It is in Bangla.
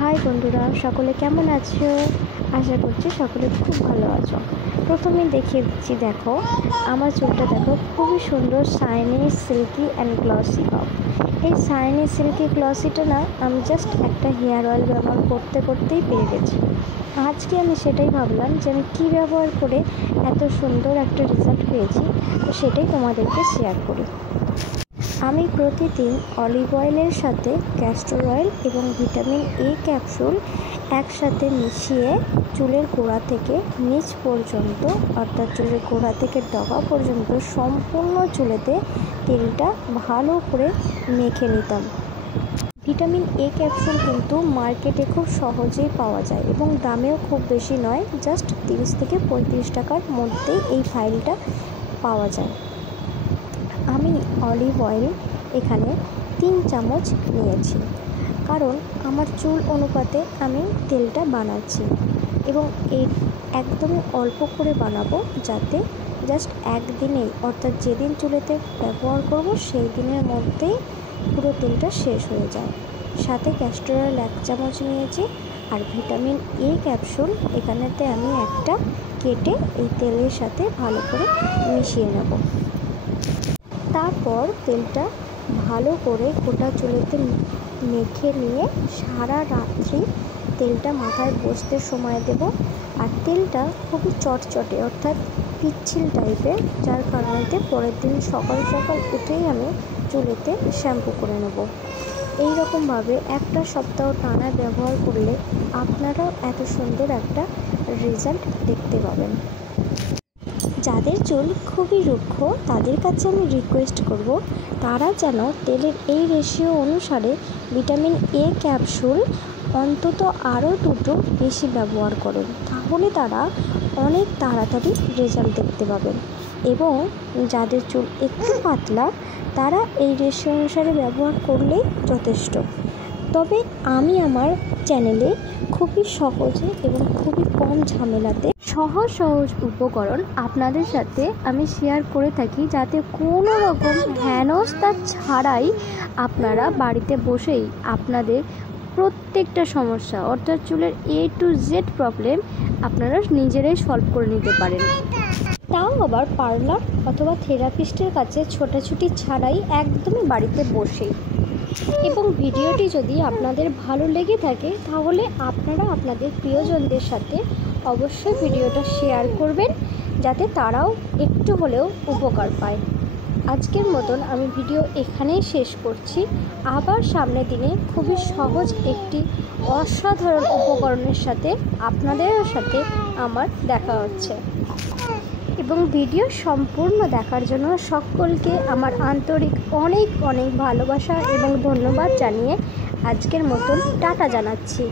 হাই বন্ধুরা, সকলে কেমন আছো? আশা করছি সকলে খুব ভালো আছো। প্রথমেই দেখিয়ে দিচ্ছি, দেখো আমার চুলটা দেখো, খুবই সুন্দর শাইনি, সিল্কি অ্যান্ড গ্লসি পাও। এই শাইনি সিল্কি গ্লসিটা না আমি জাস্ট একটা হেয়ার অয়েল ব্যবহার করতেই পেয়ে গেছি। আজকে আমি সেটাই ভাবলাম যে আমি কী ব্যবহার করে এত সুন্দর একটা রেজাল্ট পেয়েছি, তো সেটাই তোমাদেরকে শেয়ার করি। আমি প্রতিদিন অলিভ অয়েলের সাথে ক্যাস্টর অয়েল এবং ভিটামিন এ ক্যাপসুল একসাথে মিশিয়ে চুলের গোড়া থেকে নিচ পর্যন্ত, অর্থাৎ চুলের গোড়া থেকে ডগা পর্যন্ত সম্পূর্ণ চুলেতে তেলটা ভালো করে মেখে নিতাম। ভিটামিন এ ক্যাপসুল কিন্তু মার্কেটে খুব সহজেই পাওয়া যায় এবং দামেও খুব বেশি নয়, জাস্ট 30 থেকে 35 টাকার মধ্যেই এই ফাইলটা পাওয়া যায়। আমি অলিভ অয়েল এখানে 3 চামচ নিয়েছি, কারণ আমার চুল অনুপাতে আমি তেলটা বানাচ্ছি এবং এই একদমই অল্প করে বানাবো, যাতে জাস্ট একদিনেই, অর্থাৎ যেদিন চুলেতে ব্যবহার করব সেই দিনের মধ্যেই পুরো তেলটা শেষ হয়ে যায়। সাথে ক্যাস্টর অয়েল 1 চামচ নিয়েছি আর ভিটামিন এ ক্যাপসুল এখানেতে আমি একটা কেটে এই তেলের সাথে ভালো করে মিশিয়ে নেব। তারপর তেলটা ভালো করে গোটা চুলেতে মেখে নিয়ে সারা রাত্রি তেলটা মাথায় বসতে সময় দেব। আর তেলটা খুবই চটচটে, অর্থাৎ পিচ্ছিল টাইপের, যার কারণেতে পরের দিন সকাল সকাল উঠেই আমি চুলেতে শ্যাম্পু করে নেব। এই রকমভাবে একটা সপ্তাহ টানা ব্যবহার করলে আপনারাও এত সুন্দর একটা রেজাল্ট দেখতে পাবেন। যাদের চুল খুবই রুক্ষ তাদের কাছে আমি রিকোয়েস্ট করব, তারা যেন তেলের এই রেশিও অনুসারে ভিটামিন এ ক্যাপসুল অন্তত আরও 2টো বেশি ব্যবহার করেন, তাহলে তারা অনেক তাড়াতাড়ি রেজাল্ট দেখতে পাবেন। এবং যাদের চুল একটু পাতলা তারা এই রেশিও অনুসারে ব্যবহার করলেই যথেষ্ট। তবে আমি আমার চ্যানেলে খুবই সহজে এবং খুবই কম ঝামেলাতে সহজ উপকরণ আপনাদের সাথে আমি শেয়ার করে থাকি, যাতে কোনো রকম হেনস্থা ছাড়াই আপনারা বাড়িতে বসেই আপনাদের প্রত্যেকটা সমস্যা, অর্থাৎ চুলের A to Z প্রবলেম আপনারা নিজেরাই সলভ করে নিতে পারেন। তাও আবার পার্লার অথবা থেরাপিস্টের কাছে ছোটাছুটি ছাড়াই, একদমই বাড়িতে বসেই। এবং ভিডিওটি যদি আপনাদের ভালো লেগে থাকে তাহলে আপনারা আপনাদের প্রিয়জনদের সাথে অবশ্যই ভিডিওটা শেয়ার করবেন, যাতে তারাও একটু হলেও উপকার পায়। আজকের মতন আমি ভিডিও এখানেই শেষ করছি। আবার সামনের দিনে খুবই সহজ একটি অসাধারণ উপকরণের সাথে আপনাদের সাথে আমার দেখা হচ্ছে। এবং ভিডিও সম্পূর্ণ দেখার জন্য সকলকে আমার আন্তরিক অনেক ভালোবাসা এবং ধন্যবাদ জানিয়ে আজকের মতন টাটা জানাচ্ছি।